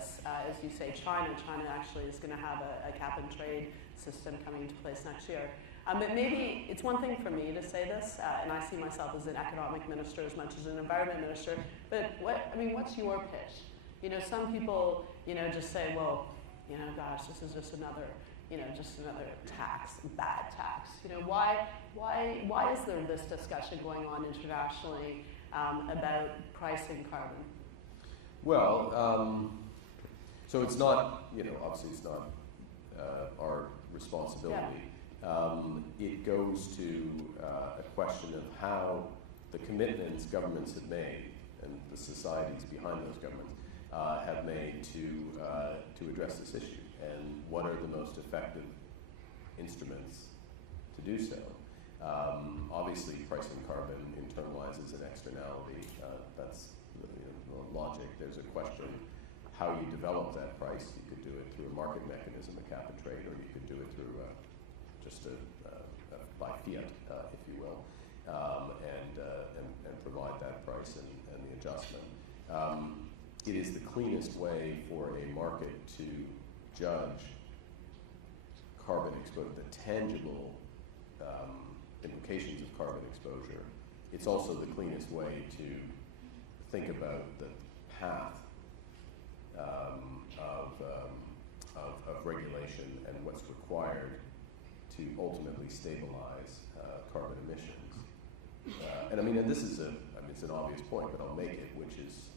this. As you say, China actually is going to have a cap and trade system coming into place next year. But maybe it's one thing for me to say this, and I see myself as an economic minister as much as an environment minister. But what's your pitch? Some people, just say, well, gosh, this is just another tax, bad tax. Why is there this discussion going on internationally about pricing carbon? Well, so it's not, obviously it's not our responsibility. It goes to a question of how the commitments governments have made and the societies behind those governments have made to address this issue, and what are the most effective instruments to do so. Obviously, pricing carbon internalizes an externality. That's the logic. There's a question how you develop that price. You could do it through a market mechanism, a cap and trade, or you could do it through just by fiat, if you will, and provide that price and the adjustment. It is the cleanest way for a market to judge carbon exposure, the tangible implications of carbon exposure. It's also the cleanest way to think about the path of regulation and what's required to ultimately stabilize carbon emissions. And this is it's an obvious point, but I'll make it, which is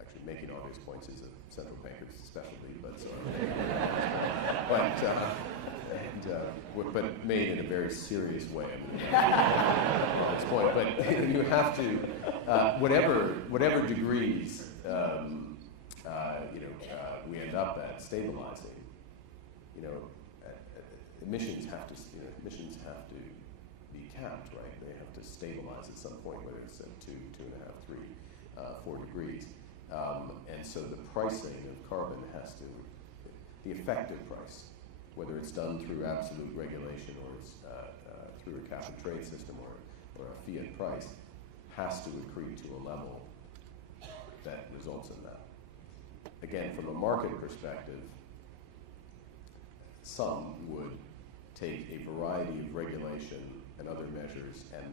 actually making obvious points is a central banker's specialty, but but made in a very serious way. Obvious point, but you have to whatever degrees we end up at stabilizing. Emissions have to be capped, right? They have to stabilize at some point, whether it's at 2, 2.5, 3, 4 degrees. And so the pricing of carbon has to, the effective price, whether it's done through absolute regulation or it's through a cap and trade system or a fiat price, has to accrete to a level that results in that. Again, from a market perspective, some would take a variety of regulation and other measures and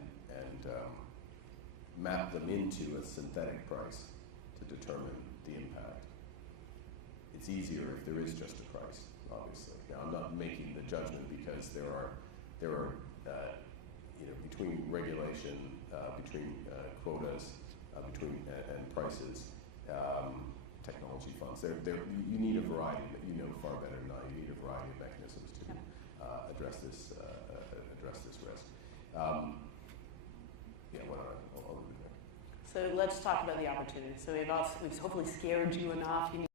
map them into a synthetic price to determine the impact. It's easier if there is just a price, obviously. Now, I'm not making the judgment because there are between regulation, between quotas, and prices, technology funds. You need a variety. You know far better than I. You need a variety of mechanisms to address this risk. I'll leave it there. So let's talk about the opportunity. So we've hopefully scared you enough.